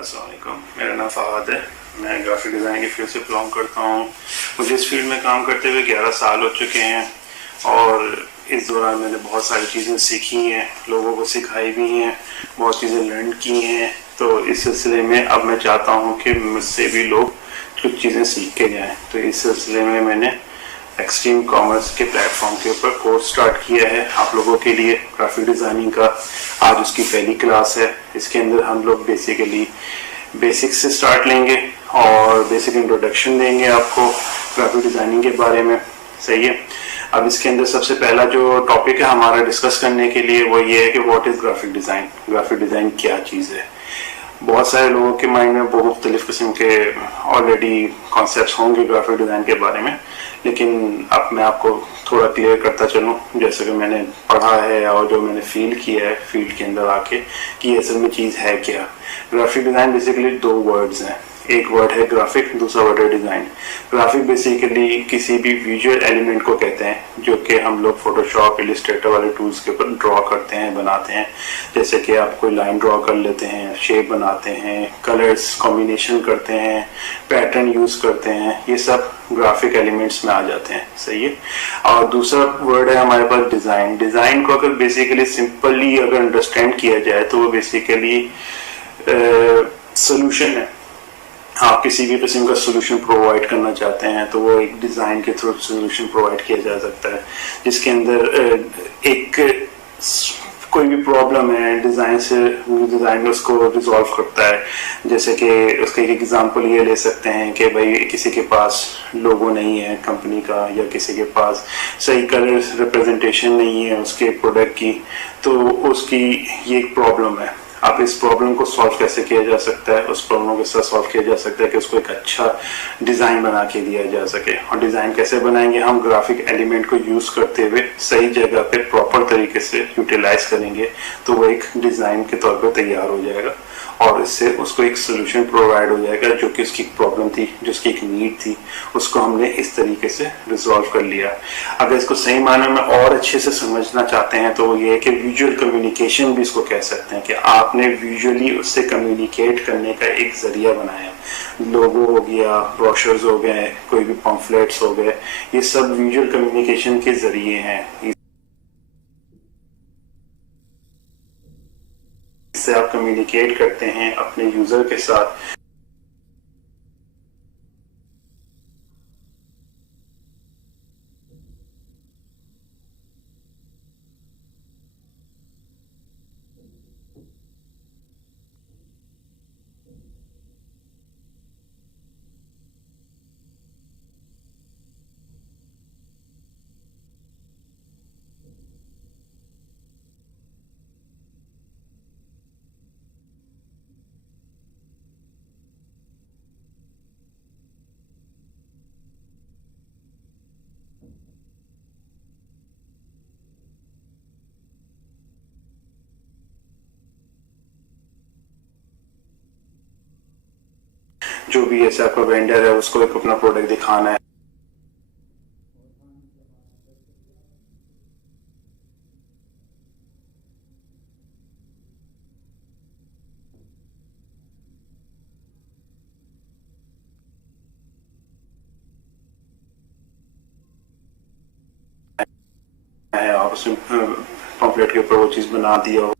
अस्सलाम वालेकुम, मेरा नाम फ़वाद है। मैं ग्राफिक डिज़ाइनिंग की फील्ड से बिलोंग करता हूँ। मुझे इस फील्ड में काम करते हुए 11 साल हो चुके हैं और इस दौरान मैंने बहुत सारी चीज़ें सीखी हैं, लोगों को सिखाई भी हैं, बहुत चीज़ें लर्न की हैं। तो इस सिलसिले में अब मैं चाहता हूँ कि मुझसे भी लोग कुछ चीज़ें सीख के जाएँ। तो इस सिलसिले में मैंने एक्सट्रीम कॉमर्स के प्लेटफॉर्म के ऊपर कोर्स स्टार्ट किया है आप लोगों के लिए ग्राफिक डिज़ाइनिंग का। आज उसकी पहली क्लास है। इसके अंदर हम लोग बेसिकली बेसिक्स से स्टार्ट लेंगे और बेसिक इंट्रोडक्शन देंगे आपको ग्राफिक डिज़ाइनिंग के बारे में। सही है। अब इसके अंदर सबसे पहला जो टॉपिक है हमारा डिस्कस करने के लिए वो ये है कि what is graphic design. Graphic design क्या चीज़ है। बहुत सारे लोगों के माइंड में बहुत मुख्तलिफ किस्म के ऑलरेडी कॉन्सेप्ट्स होंगे ग्राफिक डिज़ाइन के बारे में, लेकिन अब मैं आपको थोड़ा क्लियर करता चलूँ जैसे कि मैंने पढ़ा है और जो मैंने फील किया है फील्ड के अंदर आके कि असल में चीज़ है क्या। ग्राफिक डिज़ाइन बेसिकली दो वर्ड्स हैं, एक वर्ड है ग्राफिक, दूसरा वर्ड है डिज़ाइन। ग्राफिक बेसिकली किसी भी विजुअल एलिमेंट को कहते हैं जो कि हम लोग फोटोशॉप इलिस्ट्रेटर वाले टूल्स के ऊपर ड्रॉ करते हैं, बनाते हैं। जैसे कि आप कोई लाइन ड्रॉ कर लेते हैं, शेप बनाते हैं, कलर्स कॉम्बिनेशन करते हैं, पैटर्न यूज़ करते हैं, ये सब ग्राफिक एलिमेंट्स में आ जाते हैं। सही है। और दूसरा वर्ड है हमारे पास डिज़ाइन। डिज़ाइन को अगर बेसिकली सिंपली अगर अंडरस्टैंड किया जाए तो वो बेसिकली सोल्यूशन है। आप किसी भी किस्म का सोल्यूशन प्रोवाइड करना चाहते हैं तो वो एक डिज़ाइन के थ्रू सोल्यूशन प्रोवाइड किया जा सकता है, जिसके अंदर एक कोई भी प्रॉब्लम है डिज़ाइन उसको रिजॉल्व करता है। जैसे कि उसका एक एग्जांपल ये ले सकते हैं कि भाई किसी के पास लोगो नहीं है कंपनी का, या किसी के पास सही कलर रिप्रेजेंटेशन नहीं है उसके प्रोडक्ट की, तो उसकी ये एक प्रॉब्लम है। अब इस प्रॉब्लम को सॉल्व कैसे किया जा सकता है, उस प्रॉब्लम को कैसे सॉल्व किया जा सकता है कि उसको एक अच्छा डिज़ाइन बना के दिया जा सके। और डिज़ाइन कैसे बनाएंगे, हम ग्राफिक एलिमेंट को यूज़ करते हुए सही जगह पे प्रॉपर तरीके से यूटिलाइज करेंगे तो वो एक डिज़ाइन के तौर पर तैयार हो जाएगा और इससे उसको एक सोल्यूशन प्रोवाइड हो जाएगा जो कि उसकी प्रॉब्लम थी, जो उसकी एक नीड थी, उसको हमने इस तरीके से रिजॉल्व कर लिया। अगर इसको सही मायने में और अच्छे से समझना चाहते हैं तो ये है कि विजुअल कम्युनिकेशन भी इसको कह सकते हैं कि आपने विजुअली उससे कम्युनिकेट करने का एक जरिया बनाया। लोगो हो गया, ब्रोशर्स हो गए, कोई भी पम्फलेट्स हो गए, ये सब विजुअल कम्युनिकेशन के जरिए हैं। इससे आप कम्युनिकेट करते हैं अपने यूजर के साथ। जो भी ऐसा आपका वेंडर है उसको एक अपना प्रोडक्ट दिखाना है, आप उसमें पम्फलेट के ऊपर वो चीज़ बना दिया हो,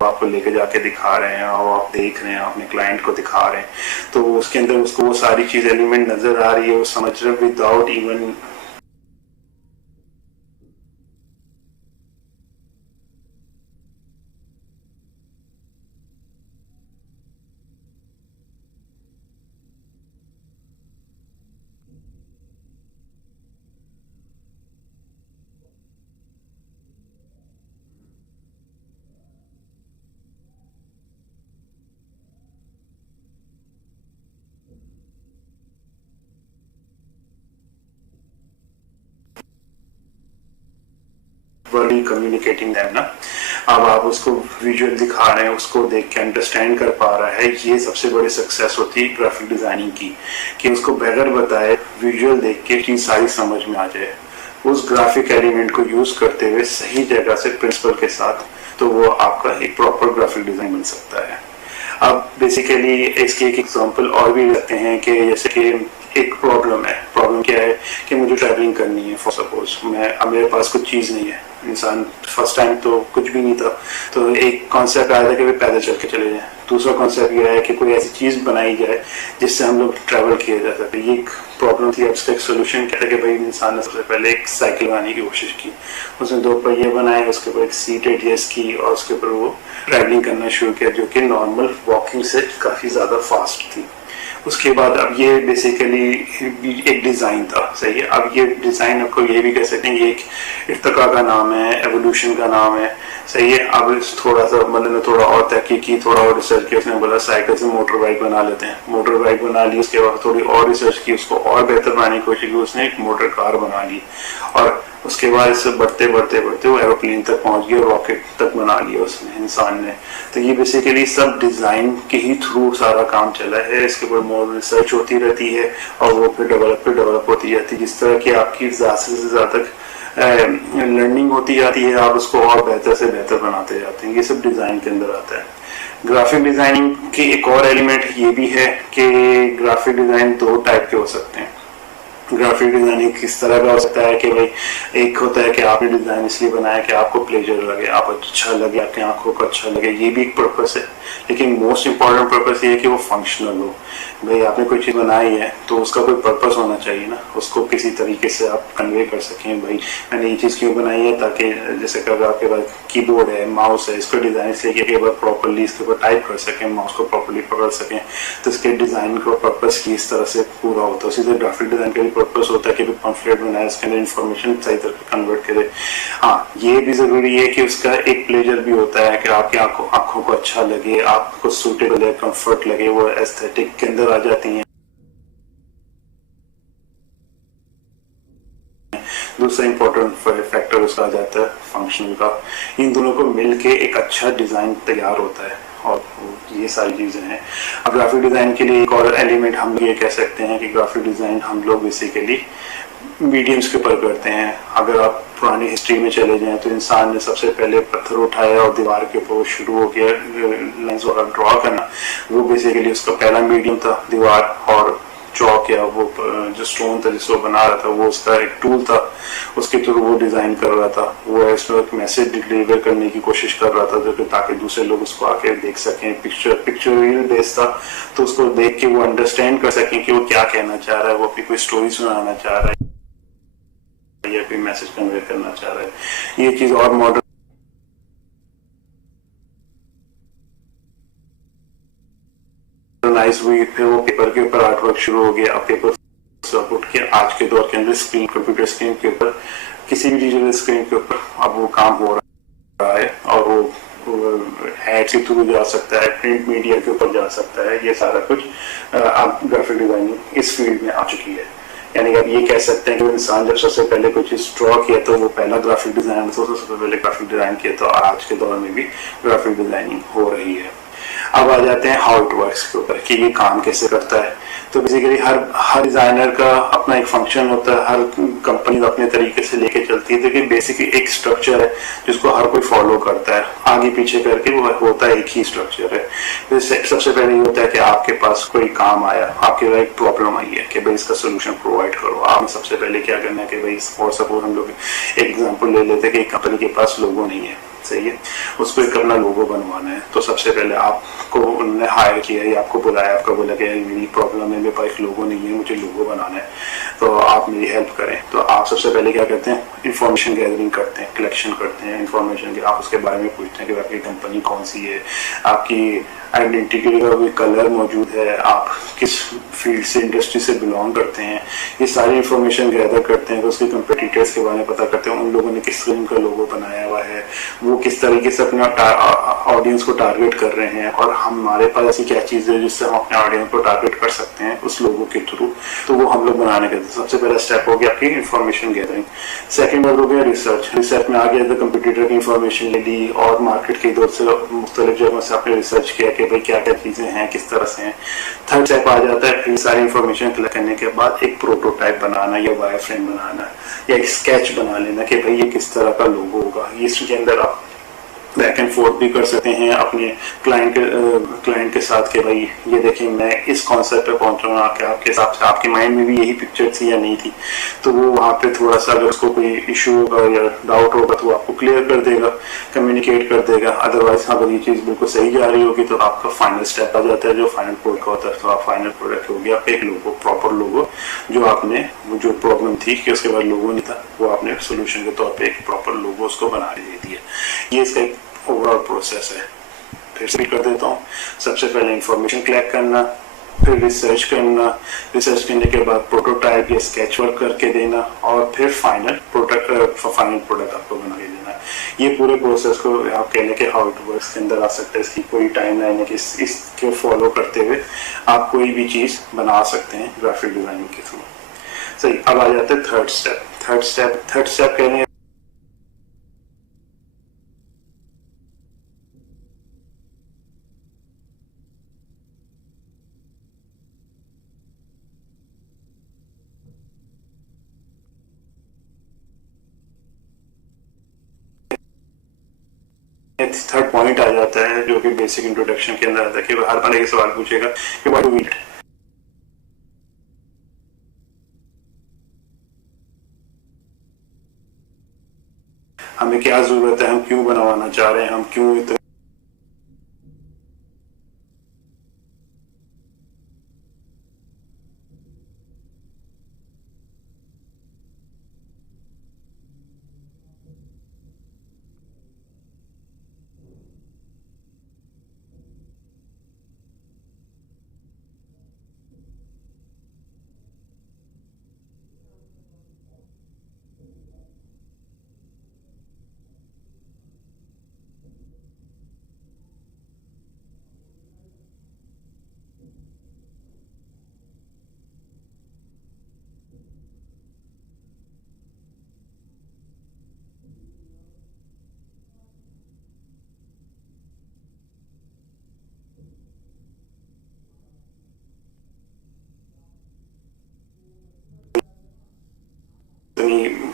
आपको लेके जाके दिखा रहे हैं और आप देख रहे हैं, अपने क्लाइंट को दिखा रहे हैं, तो उसके अंदर उसको वो सारी चीज़ एलिमेंट नजर आ रही है, वो समझ रहे without even verbally communicating them ना। अब आप उसको विजुअल दिखा रहे हैं, उसको देख के अंडरस्टैंड कर पा रहा है, ये सबसे बड़ी सक्सेस होती है ग्राफिक डिजाइनिंग की, कि उसको बगैर बताए विजुअल देख के चीज सारी समझ में आ जाए, उस ग्राफिक एलिमेंट को यूज करते हुए सही जगह से प्रिंसिपल के साथ, तो वो आपका एक प्रॉपर ग्राफिक डिजाइन बन सकता है। अब बेसिकली इसकी एक एग्जांपल और भी रखते हैं कि जैसे कि एक प्रॉब्लम है। प्रॉब्लम क्या है कि मुझे ट्रैवलिंग करनी है फॉर सपोज, अब मेरे पास कुछ चीज़ नहीं है। इंसान फर्स्ट टाइम तो कुछ भी नहीं था, तो एक कॉन्सेप्ट आया था कि वे पैदल चल के चले जाएं। दूसरा कॉन्सेप्ट ये है कि कोई ऐसी चीज़ बनाई जाए जिससे हम लोग ट्रैवल किया जा सके। ये एक प्रॉब्लम थी। अब इसका एक सोल्यूशन क्या था कि भाई इंसान ने सबसे पहले एक साइकिल बनाने की कोशिश की। उसने 2 पहिए बनाए, उसके ऊपर एक सीट एडजस्ट की और उसके ऊपर वो ट्रैवलिंग करना शुरू किया, जो कि नॉर्मल वॉकिंग से काफ़ी ज़्यादा फास्ट थी। उसके बाद अब ये बेसिकली एक डिज़ाइन था, सही है। अब ये डिज़ाइन आपको ये भी कह सकते हैं, ये एक इर्तिका का नाम है, एवोल्यूशन का नाम है, सही है। अब थोड़ा सा मतलब ने थोड़ा और तहकीक की, थोड़ा और रिसर्च किया। उसने बोला साइकिल से मोटर बाइक बना लेते हैं। मोटर बाइक बना ली, उसके बाद थोड़ी और रिसर्च की, उसको और बेहतर बनाने की कोशिश की, उसने एक मोटर कार बना ली। और उसके बाद इससे बढ़ते बढ़ते बढ़ते वो एरोप्लेन तक पहुंच गया, रॉकेट तक बना लिया उसने, इंसान ने। तो ये बेसिकली सब डिज़ाइन के ही थ्रू सारा काम चला है। इसके ऊपर मोर रिसर्च होती रहती है और वो फिर डेवलप होती जाती है। जिस तरह की आपकी ज़्यादा से ज़्यादा लर्निंग होती जाती है, आप उसको और बेहतर से बेहतर बनाते जाते हैं। ये सब डिज़ाइन के अंदर आता है। ग्राफिक डिज़ाइनिंग की एक और एलिमेंट ये भी है कि ग्राफिक डिज़ाइन 2 टाइप के हो सकते हैं। ग्राफिक डिजाइनिंग किस तरह का हो सकता है कि भाई एक होता है कि आपने डिजाइन इसलिए बनाया कि आपको प्लेजर लगे, आप अच्छा लगे, आपकी आंखों को अच्छा लगे, ये भी एक पर्पस है। लेकिन मोस्ट इंपॉर्टेंट पर्पस ये है कि वो फंक्शनल हो। भाई आपने कोई चीज़ बनाई है तो उसका कोई पर्पस होना चाहिए ना, उसको किसी तरीके से आप कन्वे कर सकें। भाई मैंने ये चीज़ क्यों बनाई है, ताकि जैसे कभी आपके पास कीबोर्ड है, माउस है, इसको डिज़ाइन इसलिए कि एक बार प्रॉपरली इसके ऊपर टाइप कर सकें, माउस को प्रॉपरली पकड़ सकें, तो इसके डिज़ाइन का पर्पस की इस तरह से पूरा होता है। उसी तरह ग्राफिक डिज़ाइन का भी पर्पस होता है कि पम्फलेट बनाए, उसके अंदर इन्फॉर्मेशन सही तरह से कन्वर्ट करे। हाँ, ये भी ज़रूरी है कि उसका एक प्लेजर भी होता है कि आपकी आंखों को अच्छा लगे, आपको सूटेबल है, कंफर्ट लगे, वो एस्थेटिक के अंदर आ जाती हैं। दूसरा इंपॉर्टेंट फैक्टर उसका आ जाता है फंक्शन का। इन दोनों को मिलके एक अच्छा डिज़ाइन तैयार होता है और ये सारी चीज़ें हैं। अब ग्राफिक डिज़ाइन के लिए एक और एलिमेंट हम ये कह सकते हैं कि ग्राफिक डिज़ाइन हम लोग बेसिकली मीडियम्स के ऊपर करते हैं। अगर आप पुरानी हिस्ट्री में चले जाएं तो इंसान ने सबसे पहले पत्थर उठाया और दीवार के ऊपर शुरू हो गया लाइंस वगैरह ड्रॉ करना। वो बेसिकली उसका पहला मीडियम था दीवार, और चौक या वो जो स्टोन था जिसको बना रहा था वो उसका एक टूल था, उसके थ्रू वो डिज़ाइन कर रहा था। वो इसमें एक मैसेज डिलीवर करने की कोशिश कर रहा था जो कि ताकि दूसरे लोग उसको आके देख सकें। पिक्चरियल बेस था, तो उसको देख के वो अंडरस्टैंड कर सकें कि वो क्या कहना चाह रहा है, वो अपनी कोई स्टोरी सुनाना चाह रहा है या कोई मैसेज कन्वे करना चाह रहा है। ये चीज़ और मॉडर्न हुई, फिर वो पेपर के ऊपर आर्टवर्क शुरू हो गया। अब पेपर उठ के आज के दौर के अंदर स्क्रीन, कंप्यूटर स्क्रीन के ऊपर, किसी भी डिजिटल स्क्रीन के ऊपर अब वो काम हो रहा है और वो एड के थ्रू जा सकता है, प्रिंट मीडिया के ऊपर जा सकता है। ये सारा कुछ अब ग्राफिक डिजाइनिंग इस फील्ड में आ चुकी है। यानी आप ये कह सकते हैं कि इंसान जब सबसे पहले कोई चीज ड्रॉ किया तो वो पहला ग्राफिक डिजाइनर था, सबसे पहले ग्राफिक डिजाइन किया, तो आज के दौर में भी ग्राफिक डिजाइनिंग हो रही है। अब आ जाते हैं हाउ इट वर्क्स के ऊपर कि ये काम कैसे करता है। तो बेसिकली हर डिजाइनर का अपना एक फंक्शन होता है, हर कंपनी अपने तरीके से लेके चलती है। देखिए बेसिकली एक स्ट्रक्चर है जिसको हर कोई फॉलो करता है, आगे पीछे करके वो होता है, एक ही स्ट्रक्चर है। सबसे पहले ये होता है कि आपके पास कोई काम आया, आपके पास एक प्रॉब्लम आई है कि भाई इसका सोल्यूशन प्रोवाइड करो। आपने सबसे पहले क्या करना है कि भाई और सपोज हम लोग एक एग्जाम्पल ले लेते हैं कि एक कंपनी के पास लोगो नहीं है, सही है, उसको एक अपना लोगो बनवाना है। तो सबसे पहले आपको उन्होंने हायर किया या आपको बुलाया, आपको बोला कि मेरी प्रॉब्लम है, मेरे पास लोगो नहीं है, मुझे लोगो बनाना है, तो आप मेरी हेल्प करें। तो आप सबसे पहले क्या करते हैं, इंफॉर्मेशन गैदरिंग करते हैं, कलेक्शन करते हैं इंफॉर्मेशन की। आप उसके बारे में पूछते हैं कि आपकी कंपनी कौन सी है, आपकी आइडेंटिटी का कोई कलर मौजूद है, आप किस फील्ड से, इंडस्ट्री से बिलोंग करते हैं, ये सारी इंफॉर्मेशन गैदर करते हैं। तो उसके कंपटीटर्स के बारे में पता करते हैं, उन लोगों ने किस किस्म का लोगो बनाया हुआ है, वो किस तरीके से अपने ऑडियंस को टारगेट कर रहे हैं, और हमारे पास ऐसी क्या चीज़ है जिससे हम अपने ऑडियंस को टारगेट कर सकते हैं उस लोगों के थ्रू। तो वो हम लोग बनाने के सबसे पहला स्टेप हो गया आपकी इंफॉर्मेशन गैदरिंग। सेकेंड वर्ड हो गया रिसर्च। रिसर्च में आ गया तो कंपटीटर की इंफॉर्मेशन ले ली और मार्केट के इधर से मुख्तलिफ जगहों से आपने रिसर्च किया कि भाई क्या क्या चीज़ें हैं, किस तरह से हैं। थर्ड स्टेप आ जाता है फिर सारी इंफॉर्मेशन कलेक्ट करने के बाद एक प्रोटोटाइप बनाना या वायर फ्रेम बनाना या एक स्केच बना लेना कि भाई ये किस तरह का लोगो होगा। इसके अंदर आप बैक एंड फोर्थ भी कर सकते हैं अपने क्लाइंट के साथ कि भाई ये देखिए मैं इस कॉन्सेप्ट पे पहुंच रहा हूँ, आपके हिसाब से आपके माइंड में भी यही पिक्चर थी या नहीं थी। तो वो वहाँ पे थोड़ा सा अगर उसको कोई इशू होगा या डाउट होगा तो वो आपको क्लियर कर देगा, कम्युनिकेट कर देगा। अदरवाइज अगर ये चीज़ बिल्कुल सही जा रही होगी तो आपका फाइनल स्टेप आ जाता है जो फाइनल प्रोडक्ट होता है। तो आप फाइनल प्रोडक्ट हो गया एक लोगो, प्रॉपर लोगो, जो आपने जो प्रॉब्लम थी कि उसके बाद लोगो नहीं था, वो आपने सोल्यूशन के तौर पर एक प्रॉपर लोगो उसको बना दे दिया। ये इसका एक ओवरऑल प्रोसेस है। फिर से कर देता हूँ। सबसे पहले इंफॉर्मेशन कलेक्ट करना, फिर रिसर्च करना, रिसर्च करने के बाद प्रोटोटाइप या स्केच वर्क करके देना, और फिर फाइनल प्रोडक्ट आपको बना के देना। ये पूरे प्रोसेस को आप कहने के हाउ इट वर्क्स के अंदर आ सकता है। इसकी कोई टाइम लाइन है कि इसको फॉलो करते हुए आप कोई भी चीज़ बना सकते हैं ग्राफिक डिजाइनिंग के थ्रू। सही, अब आ जाते हैं थर्ड स्टेप कहने थर्ड पॉइंट आ जाता है जो कि बेसिक इंट्रोडक्शन के अंदर आता है कि हर बंदे ये सवाल पूछेगा कि व्हाट डू वी नीड, हमें क्या जरूरत है, हम क्यों बनवाना चाह रहे हैं, हम क्यों इतने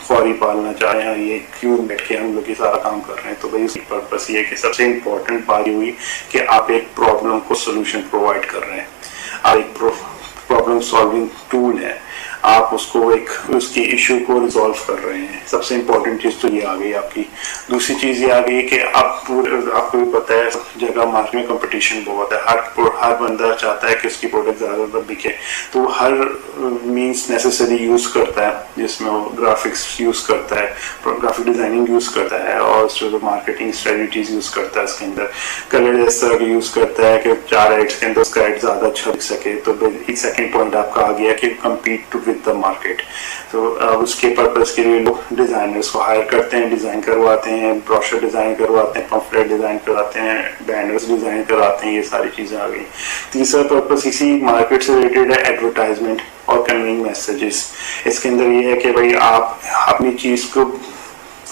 फौरी पालना चाह रहे हैं, ये क्यों बैठ के हम लोग ये सारा काम कर रहे हैं। तो भाई उसकी पर्पस ये है कि सबसे इम्पोर्टेंट बात ये हुई कि आप एक प्रॉब्लम को सोल्यूशन प्रोवाइड कर रहे हैं, आप एक प्रॉब्लम सॉल्विंग टूल है, आप उसको एक उसकी इशू को रिजॉल्व कर रहे हैं। सबसे इम्पोर्टेंट चीज़ तो ये आ गई आपकी। दूसरी चीज़ ये आ गई कि आपको भी पता है जगह मार्केट में कंपटीशन बहुत है, हर बंदा चाहता है कि उसकी प्रोडक्ट ज़्यादा बिके, तो हर मींस नेसेसरी यूज़ करता है जिसमें वो ग्राफिक्स यूज़ करता है, ग्राफिक डिज़ाइनिंग यूज़ करता है, और उसमें मार्केटिंग स्ट्रेटजीज यूज़ करता है। इसके अंदर कलर इस तरह के यूज़ करता है कि 4 एड्स के अंदर उसका एड ज़्यादा अच्छा दिख सके। तो सेकेंड पॉइंट आपका आ गया कि कम्पीट विद द मार्केट। तो उसके पर्पस के लिए लोग डिजाइनर्स को हायर करते हैं, डिजाइन करवाते हैं, ब्रोशर डिजाइन करवाते हैं, पम्फलेट डिजाइन करवाते हैं, बैनर्स डिजाइन कराते हैं, ये सारी चीजें आ गई। तीसरा पर्पस इसी मार्केट से रिलेटेड है, एडवर्टाइजमेंट और कन्वीइंग मैसेजेस। इसके अंदर ये है कि भाई आप अपनी चीज को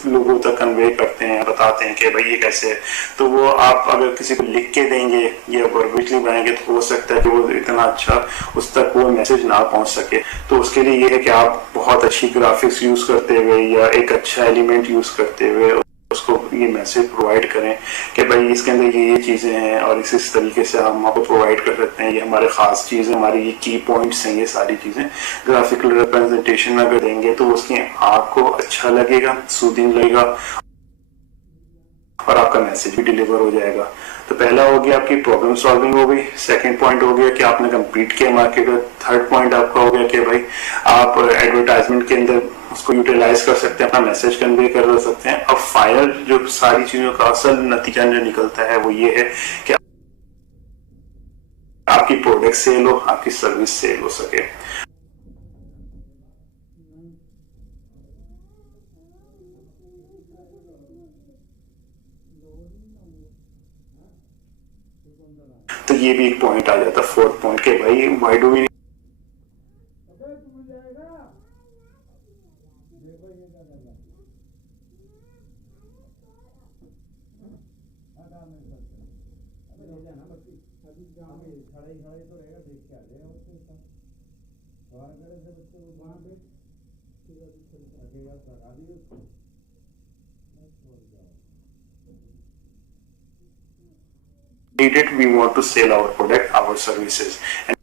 लोगों तक कन्वे करते हैं, बताते हैं कि भाई ये कैसे है। तो वो आप अगर किसी को लिख के देंगे या वर्बली बनाएंगे तो हो सकता है कि वो इतना अच्छा उस तक वो मैसेज ना पहुंच सके। तो उसके लिए ये है कि आप बहुत अच्छी ग्राफिक्स यूज करते हुए या एक अच्छा एलिमेंट यूज करते हुए उसको ये मैसेज प्रोवाइड करें कि भाई इसके अंदर ये चीज़ें हैं और इस तरीके से हम आपको प्रोवाइड कर सकते हैं, ये हमारे ख़ास चीज़ है, हमारी ये की पॉइंट्स हैं, ये सारी चीज़ें ग्राफिकल रिप्रेजेंटेशन में अगर देंगे तो उसकी आपको अच्छा लगेगा, सूदिंग लगेगा और आपका मैसेज भी डिलीवर हो जाएगा। तो पहला हो गया आपकी प्रॉब्लम सॉल्विंग हो गई, सेकंड पॉइंट हो गया कि आपने कंपीट किया मार्केट में, थर्ड पॉइंट आपका हो गया कि भाई आप एडवर्टाइजमेंट के अंदर उसको यूटिलाइज कर सकते हैं, अपना मैसेज कन्वे कर सकते हैं। अब फाइनल जो सारी चीजों का असल नतीजा जो निकलता है वो ये है कि आपकी प्रोडक्ट सेल हो, आपकी सर्विस सेल हो सके। तो ये भी एक पॉइंट आ जाता है, फोर्थ पॉइंट के भाई why do we need it, we want to sell our product, our services, and